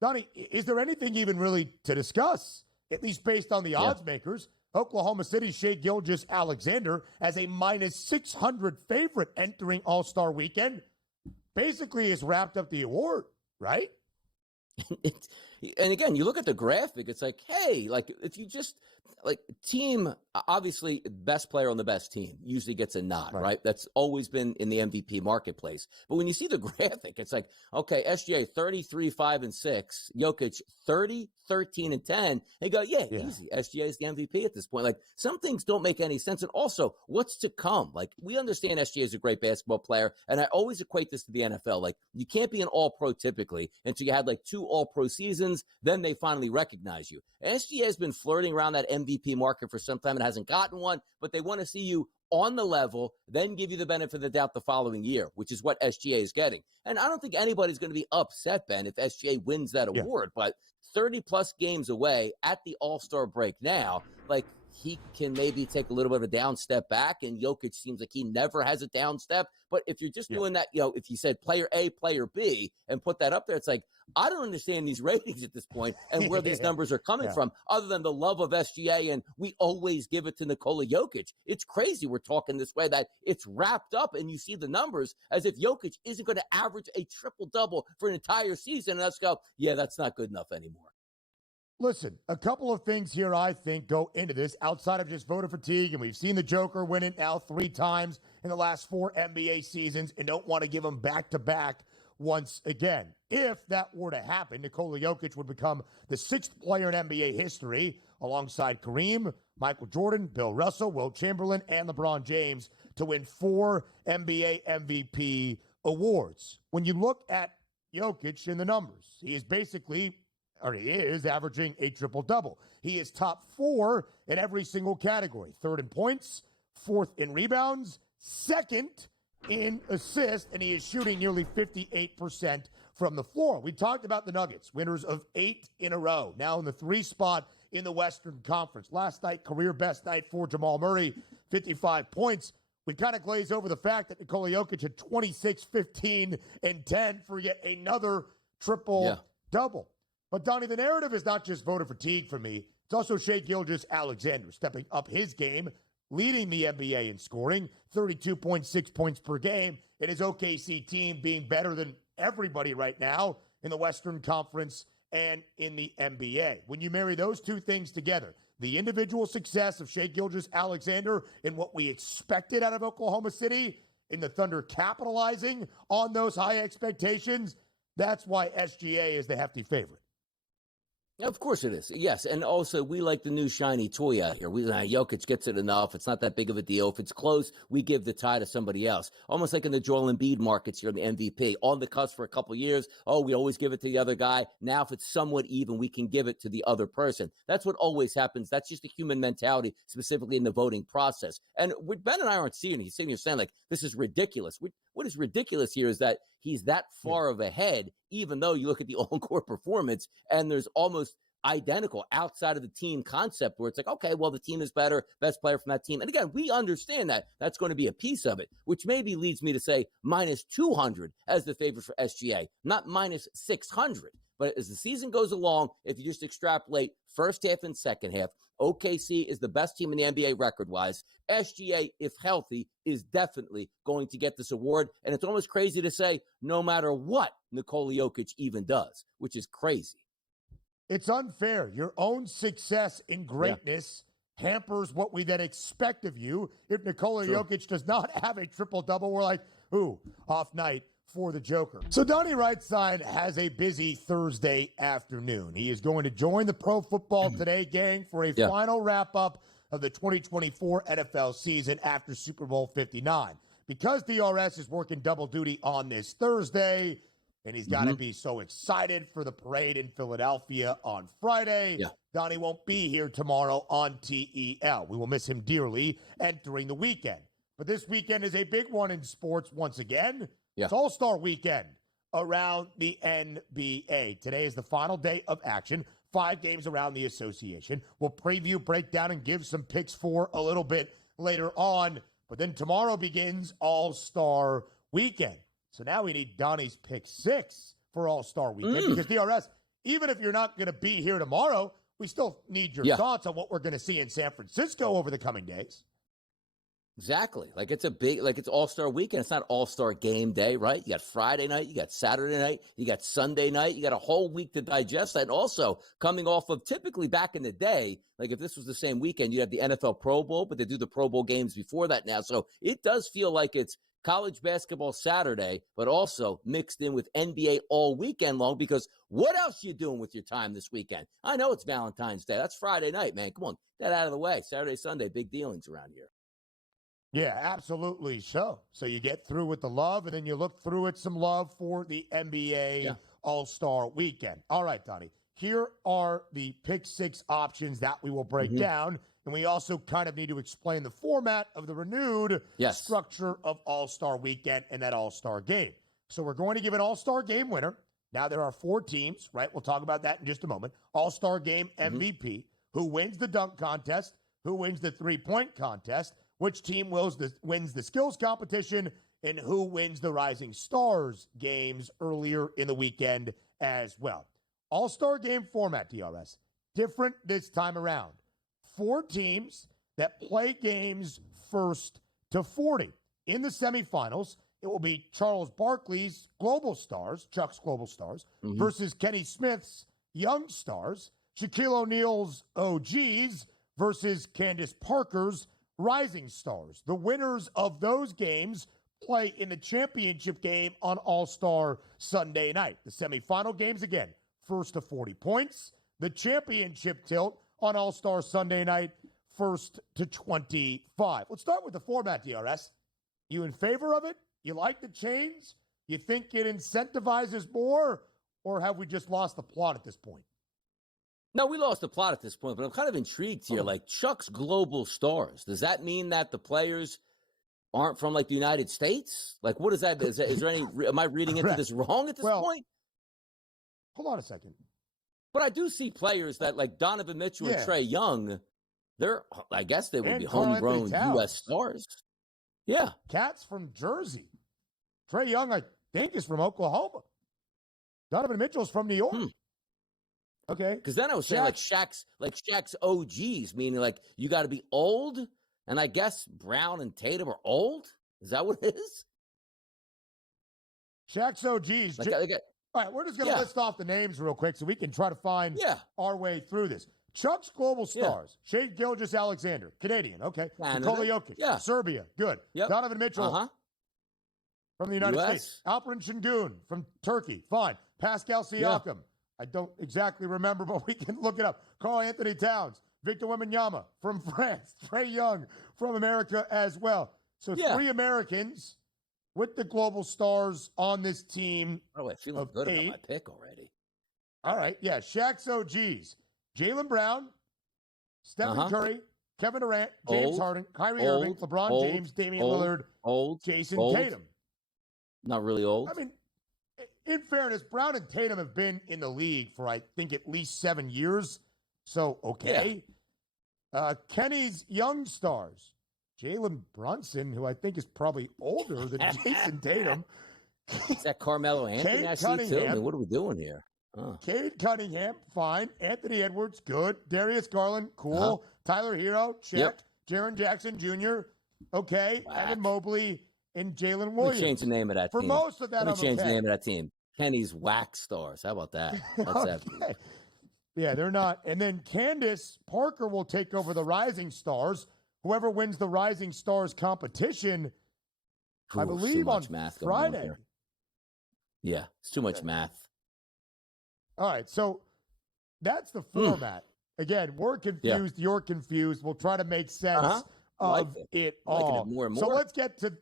Donnie, is there anything even really to discuss, at least based on the odds makers? Oklahoma City's Shai Gilgeous-Alexander as a minus 600 favorite entering All-Star Weekend basically has wrapped up the award, right? And again, you look at the graphic, it's like, hey, like if you just team, obviously best player on the best team usually gets a nod, right? That's always been in the MVP marketplace. But when you see the graphic, it's like, okay, SGA 33, 5, and 6, Jokic 30, 13, and 10. And you go, yeah, easy. SGA is the MVP at this point. Like, some things don't make any sense. And also, what's to come? Like, we understand SGA is a great basketball player, and I always equate this to the NFL. Like, you can't be an all-pro typically until you had like 2 all-pro seasons, then they finally recognize you. SGA has been flirting around that MVP market for some time and hasn't gotten one, but they want to see you on the level, then give you the benefit of the doubt the following year, which is what SGA is getting. And I don't think anybody's going to be upset, Ben, if SGA wins that award, but 30-plus games away at the All-Star break now, like, he can maybe take a little bit of a down step back, and Jokic seems like he never has a down step. But if you're just doing that, if you said player A, player B, and put that up there, it's like, I don't understand these ratings at this point and where these numbers are coming from, other than the love of SGA, and we always give it to Nikola Jokic. It's crazy we're talking this way, that it's wrapped up, and you see the numbers as if Jokic isn't going to average a triple-double for an entire season, and let's go, that's not good enough anymore. Listen, a couple of things here I think go into this outside of just voter fatigue, and we've seen the Joker win it now 3 times in the last 4 NBA seasons and don't want to give him back-to-back once again. If that were to happen, Nikola Jokic would become the 6th player in NBA history alongside Kareem, Michael Jordan, Bill Russell, Wilt Chamberlain, and LeBron James to win 4 NBA MVP awards. When you look at Jokic in the numbers, he is averaging a triple-double. He is top 4 in every single category. 3rd in points, 4th in rebounds, 2nd in assists, and he is shooting nearly 58% from the floor. We talked about the Nuggets, winners of 8 in a row, now in the 3 spot in the Western Conference. Last night, career best night for Jamal Murray, 55 points. We kind of glaze over the fact that Nikola Jokic had 26, 15, and 10 for yet another triple-double. But, Donnie, the narrative is not just voter fatigue for me. It's also Shai Gilgeous-Alexander stepping up his game, leading the NBA in scoring, 32.6 points per game, and his OKC team being better than everybody right now in the Western Conference and in the NBA. When you marry those two things together, the individual success of Shai Gilgeous-Alexander and what we expected out of Oklahoma City, and the Thunder capitalizing on those high expectations, that's why SGA is the hefty favorite. Of course it is. Yes. And also, we like the new shiny toy out here. Jokic gets it enough. It's not that big of a deal. If it's close, we give the tie to somebody else. Almost like in the Joel Embiid markets here in the MVP. On the cusp for a couple years. Oh, we always give it to the other guy. Now, if it's somewhat even, we can give it to the other person. That's what always happens. That's just a human mentality, specifically in the voting process. And what Ben and I aren't seeing, he's sitting here saying, like, this is ridiculous. What is ridiculous here is that he's that far of ahead, even though you look at the on-court performance and there's almost identical outside of the team concept where it's like, okay, well, the team is better, best player from that team. And again, we understand that that's going to be a piece of it, which maybe leads me to say minus 200 as the favorite for SGA, not minus 600. But as the season goes along, if you just extrapolate first half and second half, OKC is the best team in the NBA record-wise. SGA, if healthy, is definitely going to get this award. And it's almost crazy to say no matter what Nikola Jokic even does, which is crazy. It's unfair. Your own success in greatness hampers what we then expect of you. If Nikola Jokic does not have a triple-double, we're like, off night for the Joker. So Donnie Rightside has a busy Thursday afternoon. He is going to join the Pro Football Today gang for a final wrap-up of the 2024 NFL season after Super Bowl 59. Because DRS is working double duty on this Thursday, and he's got to be so excited for the parade in Philadelphia on Friday, Donnie won't be here tomorrow on TEL. We will miss him dearly entering the weekend. But this weekend is a big one in sports once again. It's All-Star Weekend around the NBA. Today is the final day of action. 5 games around the association. We'll preview, break down, and give some picks for a little bit later on. But then tomorrow begins All-Star Weekend. So now we need Donnie's pick 6 for All-Star Weekend because DRS, even if you're not going to be here tomorrow, we still need your thoughts on what we're going to see in San Francisco over the coming days. Exactly. Like it's All-Star weekend. It's not All-Star game day, right? You got Friday night, you got Saturday night, you got Sunday night, you got a whole week to digest that. And also coming off of typically back in the day, like if this was the same weekend, you have the NFL Pro Bowl, but they do the Pro Bowl games before that now. So it does feel like it's college basketball Saturday, but also mixed in with NBA all weekend long, because what else you doing with your time this weekend? I know it's Valentine's Day. That's Friday night, man. Come on, get that out of the way. Saturday, Sunday, big dealings around here. Yeah, absolutely so. So you get through with the love, and then you look through at some love for the NBA All-Star Weekend. All right, Donnie, here are the pick six options that we will break down. And we also kind of need to explain the format of the renewed structure of All-Star Weekend and that All-Star game. So we're going to give an All-Star game winner. Now there are 4 teams, right? We'll talk about that in just a moment. All-Star game MVP, who wins the dunk contest, who wins the three-point contest, which team wins the skills competition, and who wins the Rising Stars games earlier in the weekend as well. All-Star game format, DRS. Different this time around. 4 teams that play games first to 40. In the semifinals, it will be Charles Barkley's Global Stars, Chuck's Global Stars, versus Kenny Smith's Young Stars, Shaquille O'Neal's OGs versus Candace Parker's Rising Stars. The winners of those games play in the championship game on All-Star Sunday night. The semifinal games, again, first to 40 points. The championship tilt on All-Star Sunday night, first to 25. Let's start with the format, DRS. You in favor of it? You like the change? You think it incentivizes more? Or have we just lost the plot at this point? No, we lost the plot at this point, but I'm kind of intrigued here. Like Chuck's Global Stars, does that mean that the players aren't from like the United States? Like, what is that? Is there any? Am I reading into this wrong at this point? Hold on a second. But I do see players that like Donovan Mitchell and Trae Young. I guess they would be homegrown U.S. stars. Yeah, Cat's from Jersey. Trae Young, I think, is from Oklahoma. Donovan Mitchell's from New York. Okay. Because then I was saying like Shaq's OGs, meaning like you got to be old, and I guess Brown and Tatum are old. Is that what it is? Shaq's OGs. All right, we're just going to list off the names real quick so we can try to find our way through this. Chuck's Global Stars. Shai Gilgeous-Alexander, Canadian. Okay. Nikola Jokic, Serbia. Good. Donovan Mitchell from the United States. Alperen Şengün from Turkey. Fine. Pascal Siakam. I don't exactly remember, but we can look it up. Karl Anthony Towns, Victor Wembanyama from France, Trae Young from America as well. So 3 Americans with the Global Stars on this team. Oh, I feel good about my pick already. All right, Shaq's OGs. Jaylen Brown, Stephen Curry, Kevin Durant, James Harden, Kyrie Irving, LeBron James, Damian Lillard, Jason Tatum. Not really old. I mean, in fairness, Brown and Tatum have been in the league for, I think, at least 7 years. So, okay. Kenny's Young Stars. Jalen Brunson, who I think is probably older than Jason Tatum. Is that Carmelo Anthony? I see too. I mean, what are we doing here? Cade Cunningham, fine. Anthony Edwards, good. Darius Garland, cool. Tyler Hero, check. Jaren Jackson Jr., okay. Evan Mobley and Jalen Williams. Let me change the name of that team. For most of that, Let me change the name of that team. Kenny's Wax Stars. How about that? That's Yeah, they're not. And then Candace Parker will take over the Rising Stars. Whoever wins the Rising Stars competition, I believe on Friday. Yeah, it's too much math. All right, so that's the format. Again, we're confused. You're confused. We'll try to make sense of it all. More and more. So let's get to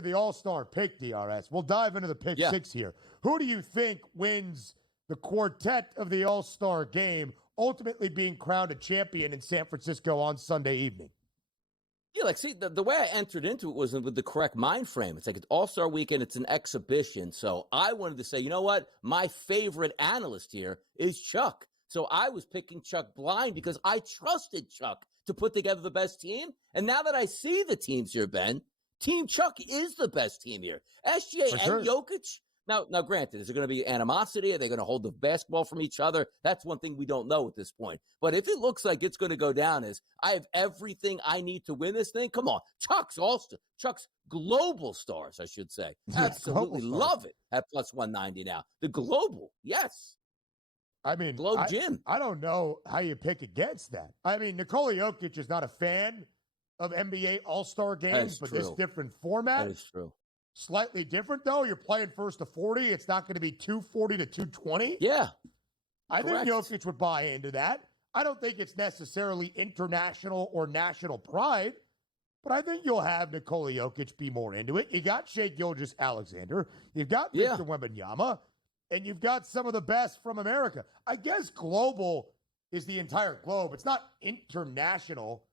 the All-Star pick, DRS. We'll dive into the pick six here. Who do you think wins the quartet of the All-Star game, ultimately being crowned a champion in San Francisco on Sunday evening? Yeah, like, see, the way I entered into it was with the correct mind frame. It's like it's All-Star Weekend. It's an exhibition. So I wanted to say, you know what? My favorite analyst here is Chuck. So I was picking Chuck blind because I trusted Chuck to put together the best team. And now that I see the teams here, Ben, Team Chuck is the best team here. SGA and Jokic, Now, granted, is there going to be animosity? Are they going to hold the basketball from each other? That's one thing we don't know at this point. But if it looks like it's going to go down as I have everything I need to win this thing, come on. Chuck's global stars, I should say. Absolutely love it at plus 190 now. The global, yes. I mean, Globe Gym. I don't know how you pick against that. I mean, Nikola Jokic is not a fan of NBA All-Star games, but this different format. That is true. Slightly different, though. You're playing first to 40. It's not going to be 240 to 220. Yeah. I think Jokic would buy into that. I don't think it's necessarily international or national pride, but I think you'll have Nikola Jokic be more into it. You got Shai Gilgeous-Alexander. You've got Victor Wembanyama, and you've got some of the best from America. I guess global is the entire globe. It's not international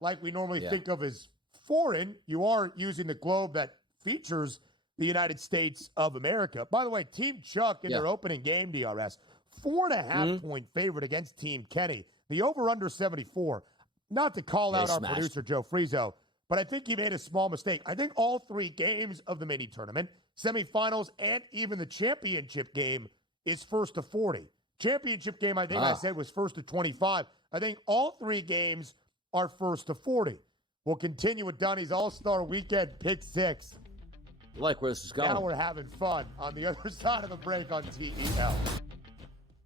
like we normally think of as foreign. You are using the globe that features the United States of America. By the way, Team Chuck in their opening game, DRS, 4.5 point favorite against Team Kenny. The over-under 74. Not to call out our producer, Joe Frieso, but I think he made a small mistake. I think all 3 games of the mini tournament, semifinals, and even the championship game is first to 40. Championship game, I think I said, was first to 25. I think all 3 games are first to 40. We'll continue with Donnie's All-Star Weekend Pick 6. I like where this is going. Now we're having fun on the other side of the break on TEL.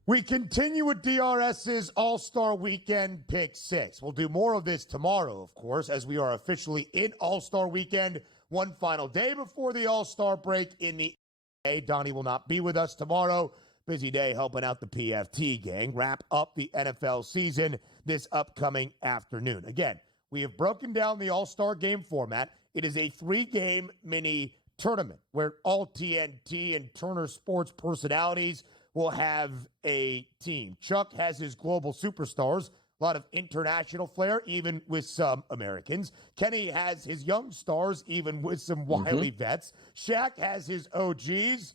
We continue with DRS's All-Star Weekend Pick 6. We'll do more of this tomorrow, of course, as we are officially in All-Star Weekend. One final day before the All-Star break in the NBA. Donnie will not be with us tomorrow. Busy day helping out the PFT gang. Wrap up the NFL season this upcoming afternoon. Again, we have broken down the All-Star game format. It is a 3-game mini tournament where all TNT and Turner Sports personalities will have a team. Chuck has his global superstars, a lot of international flair, even with some Americans. Kenny has his young stars, even with some wily vets. Shaq has his OGs.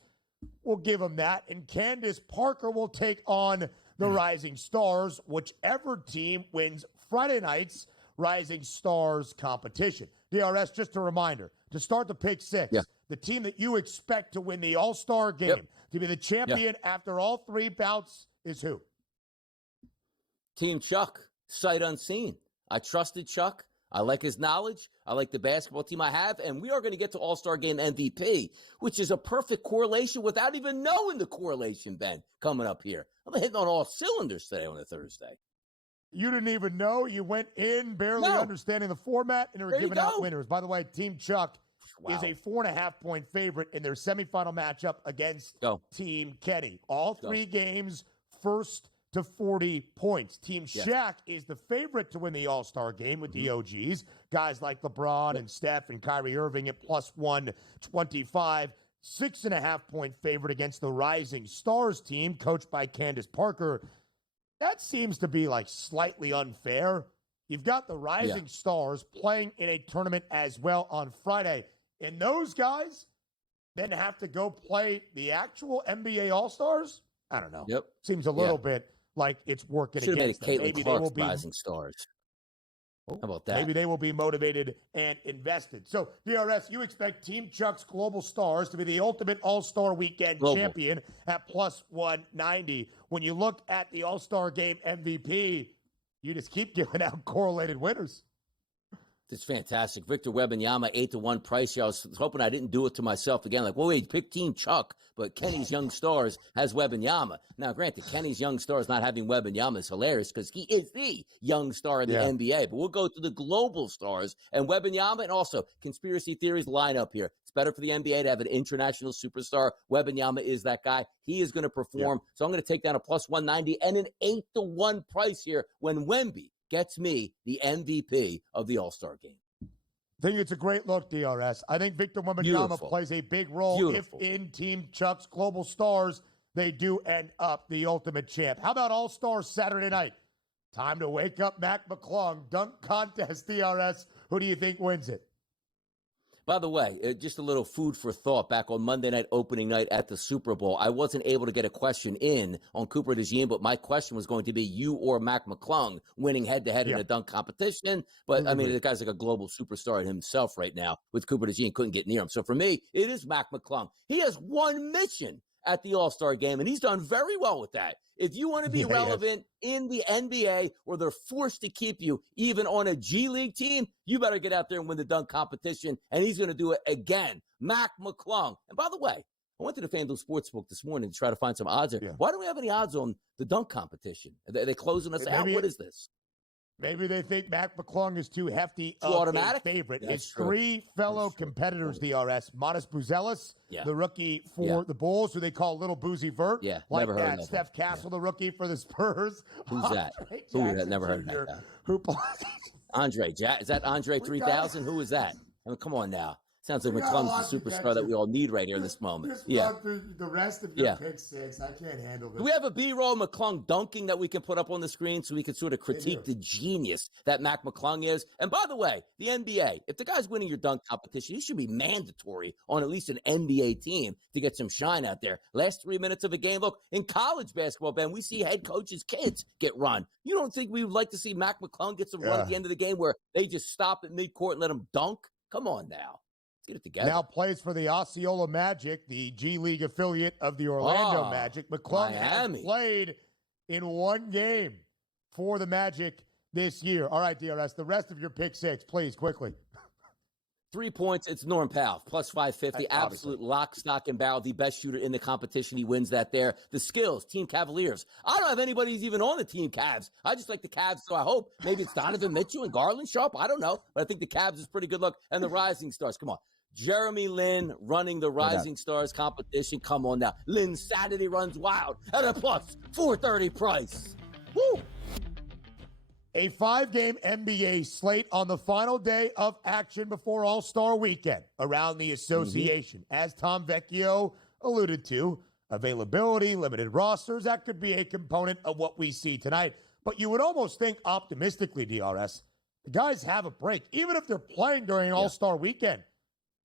We'll give him that. And Candace Parker will take on the Rising Stars, whichever team wins Friday night's Rising Stars competition. DRS, just a reminder, to start the Pick 6, the team that you expect to win the All-Star game, to be the champion after all 3 bouts is who? Team Chuck, sight unseen. I trusted Chuck. I like his knowledge. I like the basketball team I have. And we are going to get to All-Star Game MVP, which is a perfect correlation without even knowing the correlation, Ben, coming up here. I'm hitting on all cylinders today on a Thursday. You didn't even know. You went in barely understanding the format, and they were giving out winners. By the way, Team Chuck is a 4.5 point favorite in their semifinal matchup against Team Kenny. All 3 games, first to 40 points. Team Shaq is the favorite to win the All-Star game with the OGs. Guys like LeBron and Steph and Kyrie Irving at plus 125. 6.5 point favorite against the Rising Stars team, coached by Candace Parker. That seems to be like slightly unfair. You've got the Rising Stars playing in a tournament as well on Friday. And those guys then have to go play the actual NBA All-Stars? I don't know. Seems a little bit like it's working against them. Maybe they will be Rising Stars. How about that? Maybe they will be motivated and invested. So, DRS, you expect Team Chuck's Global Stars to be the ultimate All-Star Weekend champion at plus 190. When you look at the All-Star Game MVP, you just keep giving out correlated winners. It's fantastic. Victor Wembanyama, 8-1 price. I was hoping I didn't do it to myself again. Like, well, wait, pick Team Chuck, but Kenny's Young Stars has Wembanyama. Now, granted, Kenny's Young Stars not having Wembanyama is hilarious because he is the young star in the NBA. But we'll go to the global stars and Wembanyama, and also conspiracy theories line up here. It's better for the NBA to have an international superstar. Wembanyama is that guy. He is going to perform. So I'm going to take down a plus 190 and an 8-1 price here when Wemby gets me the MVP of the All-Star game. I think it's a great look, DRS. I think Victor Wembanyama plays a big role if in Team Chuck's Global Stars they do end up the ultimate champ. How about All-Star Saturday night? Time to wake up Mac McClung. Dunk contest, DRS. Who do you think wins it? By the way, just a little food for thought. Back on Monday night, opening night at the Super Bowl, I wasn't able to get a question in on Cooper DeJean, but my question was going to be you or Mac McClung winning head-to-head in a dunk competition. But, I mean, the guy's like a global superstar himself right now with Cooper DeJean. Couldn't get near him. So for me, it is Mac McClung. He has one mission at the All-Star game, and he's done very well with that. If you want to be relevant in the NBA where they're forced to keep you even on a G League team, you better get out there and win the dunk competition, and he's going to do it again. Mac McClung. And by the way, I went to the FanDuel Sportsbook this morning to try to find some odds. Yeah. Why don't we have any odds on the dunk competition? Are they closing us out? What is this? Maybe they think Mac McClung is too hefty Too of automatic? a favorite. That's His true. three fellow competitors, DRS, Monis Buzelis, the rookie for the Bulls, who they call Little Boozy Vert. Yeah, like never heard that. of Steph Castle, the rookie for the Spurs. Who's that? Who that? Never heard of that guy. Who Andre. Is that Andre 3000? Who is that? I mean, come on now. Sounds like McClung's the superstar that we all need right here in this moment. Just run through the rest of your pick six. I can't handle this. Do we have a B-roll McClung dunking that we can put up on the screen so we can sort of critique the genius that Mac McClung is? And by the way, the NBA, if the guy's winning your dunk competition, he should be mandatory on at least an NBA team to get some shine out there. Last 3 minutes of a game. Look, in college basketball, Ben, we see head coaches' kids get run. You don't think we would like to see Mac McClung get some run at the end of the game where they just stop at midcourt and let him dunk? Come on now. Get it together. Now plays for the Osceola Magic, the G League affiliate of the Orlando Magic. McClung has played in one game for the Magic this year. All right, DRS, the rest of your pick six, please, quickly. 3 points, it's Norm Powell, plus 550. Absolute lock, stock, and barrel. The best shooter in the competition. He wins that there. The skills, Team Cavaliers. I don't have anybody who's even on the Team Cavs. I just like the Cavs, so I hope maybe it's Donovan Mitchell and Garland Sharp. I don't know, but I think the Cavs is pretty good look. And the Rising Stars, come on. Jeremy Lin running the Rising Stars competition. Come on now. Lin Saturday runs wild at a plus 430 price. Woo! A 5-game NBA slate on the final day of action before All-Star Weekend around the association. As Tom Vecchio alluded to, availability, limited rosters, that could be a component of what we see tonight. But you would almost think optimistically, DRS, the guys have a break. Even if they're playing during All-Star Weekend,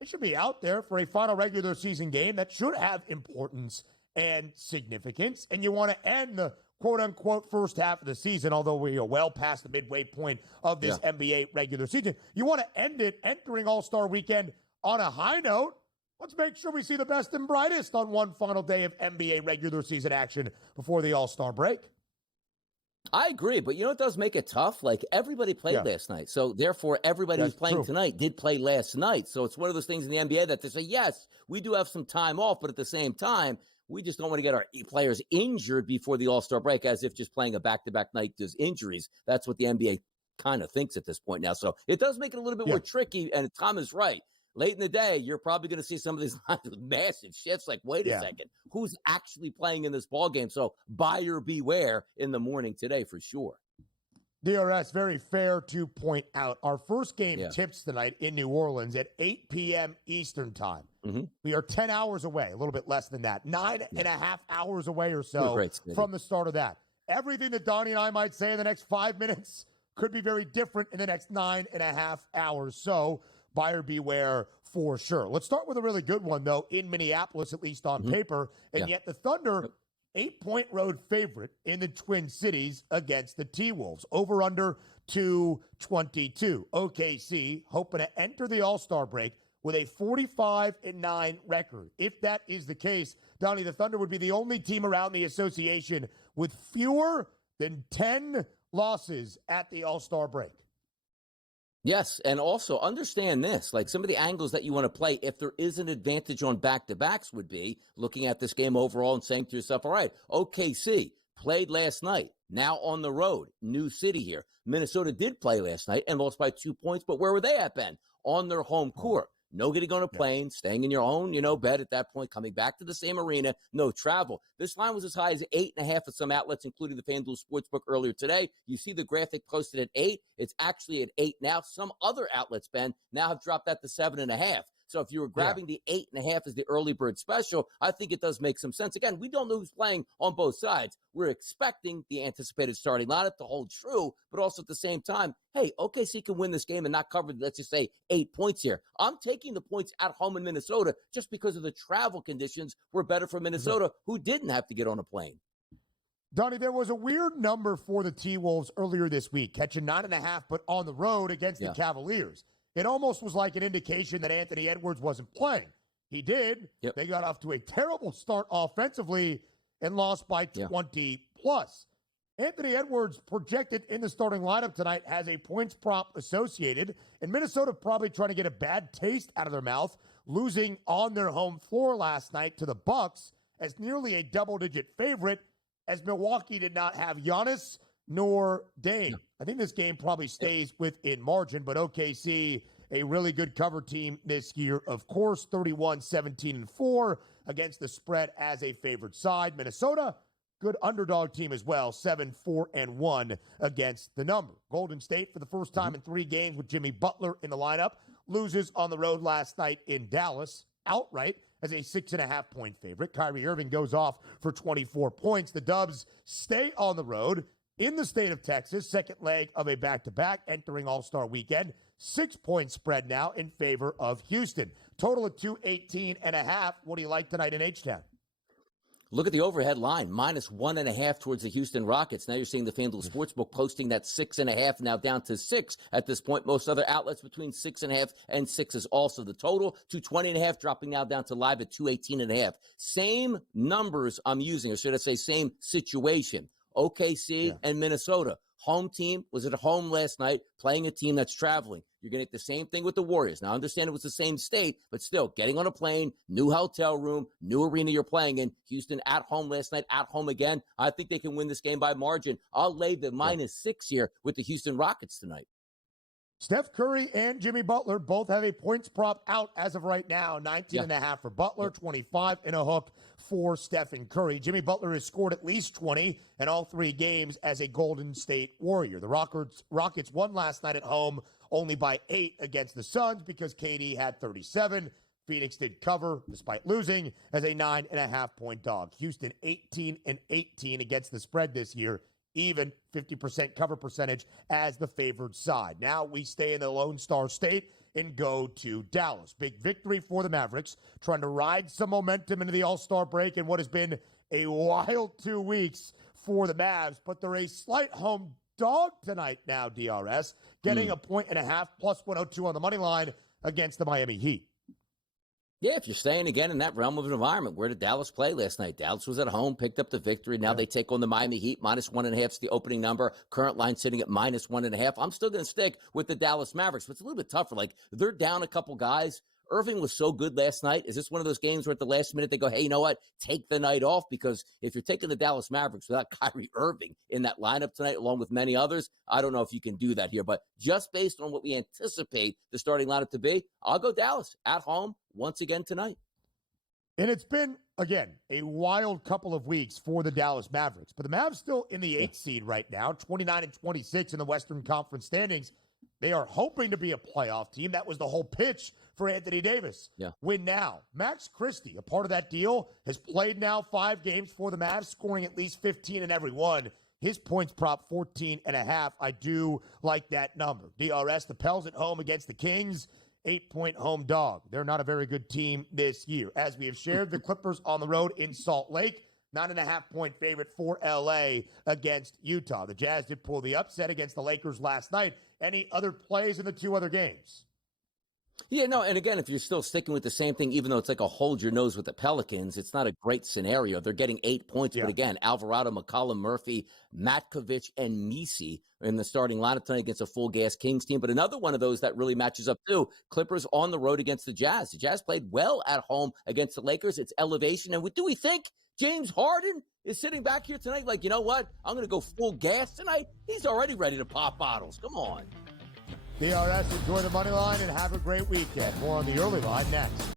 they should be out there for a final regular season game that should have importance and significance. And you want to end the quote-unquote first half of the season, although we are well past the midway point of this NBA regular season. You want to end it entering All-Star Weekend on a high note. Let's make sure we see the best and brightest on one final day of NBA regular season action before the All-Star break. I agree, but you know what does make it tough? Like, everybody played last night, so therefore everybody who's playing tonight did play last night. So it's one of those things in the NBA that they say, yes, we do have some time off, but at the same time, we just don't want to get our players injured before the All-Star break, as if just playing a back-to-back night does injuries. That's what the NBA kind of thinks at this point now. So it does make it a little bit more tricky, and Tom is right. Late in the day, you're probably going to see some of these massive shifts. Like, wait a second, who's actually playing in this ball game? So buyer beware in the morning today for sure. DRS, very fair to point out. Our first game tips tonight in New Orleans at 8 p.m. Eastern time. We are 10 hours away, a little bit less than that. 9.5 hours away or so from the start of that. Everything that Donnie and I might say in the next 5 minutes could be very different in the next 9.5 hours. So buyer beware for sure. Let's start with a really good one, though, in Minneapolis, at least on paper. And yet the Thunder, 8-point road favorite in the Twin Cities against the T-Wolves. Over-under 222. OKC hoping to enter the All-Star break with a 45-9 record. If that is the case, Donnie, the Thunder would be the only team around the association with fewer than 10 losses at the All-Star break. Yes, and also understand this, like some of the angles that you want to play, if there is an advantage on back-to-backs would be looking at this game overall and saying to yourself, all right, OKC played last night, now on the road, new city here. Minnesota did play last night and lost by 2 points, but where were they at, Ben? On their home court. No getting on a plane, staying in your own, bed at that point, coming back to the same arena, no travel. This line was as high as 8.5 at some outlets, including the FanDuel Sportsbook earlier today. You see the graphic posted at 8. It's actually at 8 now. Some other outlets, Ben, now have dropped that to 7.5. So if you were grabbing the 8.5 as the early bird special, I think it does make some sense. Again, we don't know who's playing on both sides. We're expecting the anticipated starting lineup to hold true, but also at the same time, hey, OKC can win this game and not cover, let's just say, 8 points here. I'm taking the points at home in Minnesota just because of the travel conditions were better for Minnesota, who didn't have to get on a plane. Donnie, there was a weird number for the T-Wolves earlier this week, catching 9.5, but on the road against the Cavaliers. It almost was like an indication that Anthony Edwards wasn't playing. He did. They got off to a terrible start offensively and lost by 20-plus. Anthony Edwards projected in the starting lineup tonight has a points prop associated, and Minnesota probably trying to get a bad taste out of their mouth, losing on their home floor last night to the Bucks as nearly a double-digit favorite, as Milwaukee did not have Giannis nor Dame. I think this game probably stays within margin, but OKC, a really good cover team this year, of course, 31-17-4 against the spread as a favored side. Minnesota, good underdog team as well, 7-4-1 against the number. Golden State, for the first time in 3 games with Jimmy Butler in the lineup, loses on the road last night in Dallas outright as a 6.5-point favorite. Kyrie Irving goes off for 24 points. The Dubs stay on the road in the state of Texas, second leg of a back-to-back entering All-Star Weekend. 6-point spread now in favor of Houston. Total of 218.5. What do you like tonight in H-Town? Look at the overhead line, -1.5 towards the Houston Rockets. Now you're seeing the FanDuel Sportsbook posting that 6.5, now down to 6 at this point. Most other outlets between 6.5 and 6 is also the total. 220.5 dropping now down to live at 218.5. Same numbers I'm using, or should I say same situation. OKC and Minnesota. Home team was at home last night playing a team that's traveling. You're going to get the same thing with the Warriors. Now, I understand it was the same state, but still, getting on a plane, new hotel room, new arena you're playing in. Houston at home last night, at home again. I think they can win this game by margin. I'll lay the -6 here with the Houston Rockets tonight. Steph Curry and Jimmy Butler both have a points prop out as of right now. 19.5 for Butler, 25 in a hook for Stephen Curry. Jimmy Butler has scored at least 20 in all 3 games as a Golden State Warrior. The Rockets won last night at home only by 8 against the Suns because KD had 37. Phoenix did cover despite losing as a 9.5-point dog. Houston 18-18 against the spread this year. Even 50% cover percentage as the favored side. Now we stay in the Lone Star State and go to Dallas. Big victory for the Mavericks, trying to ride some momentum into the All-Star break in what has been a wild 2 weeks for the Mavs, but they're a slight home dog tonight now, DRS, getting a 1.5 plus 102 on the money line against the Miami Heat. Yeah, if you're staying again in that realm of an environment, where did Dallas play last night? Dallas was at home, picked up the victory. Now they take on the Miami Heat. -1.5 is the opening number. Current line sitting at -1.5. I'm still going to stick with the Dallas Mavericks, but it's a little bit tougher. Like, they're down a couple guys. Irving was so good last night. Is this one of those games where at the last minute they go, hey, you know what? Take the night off? Because if you're taking the Dallas Mavericks without Kyrie Irving in that lineup tonight, along with many others, I don't know if you can do that here. But just based on what we anticipate the starting lineup to be, I'll go Dallas at home once again tonight. And it's been, again, a wild couple of weeks for the Dallas Mavericks. But the Mavs still in the 8th seed right now, 29-26 in the Western Conference standings. They are hoping to be a playoff team. That was the whole pitch for Anthony Davis. Win now. Max Christie, a part of that deal, has played now 5 games for the Mavs, scoring at least 15 in every one. His points prop 14.5. I do like that number. DRS, the Pels at home against the Kings. 8-point home dog. They're not a very good team this year. As we have shared, the Clippers on the road in Salt Lake. 9.5-point favorite for L.A. against Utah. The Jazz did pull the upset against the Lakers last night. Any other plays in the 2 other games? Yeah, no, and again, if you're still sticking with the same thing, even though it's like a hold your nose with the Pelicans, it's not a great scenario. They're getting 8 points, but again, Alvarado, McCollum, Murphy, Matkovic, and Misi in the starting lineup tonight against a full-gas Kings team. But another one of those that really matches up too, Clippers on the road against the Jazz. The Jazz played well at home against the Lakers. It's elevation. And what do we think? James Harden is sitting back here tonight like, you know what? I'm going to go full gas tonight. He's already ready to pop bottles. Come on. DRS, enjoy the money line and have a great weekend. More on the early line next.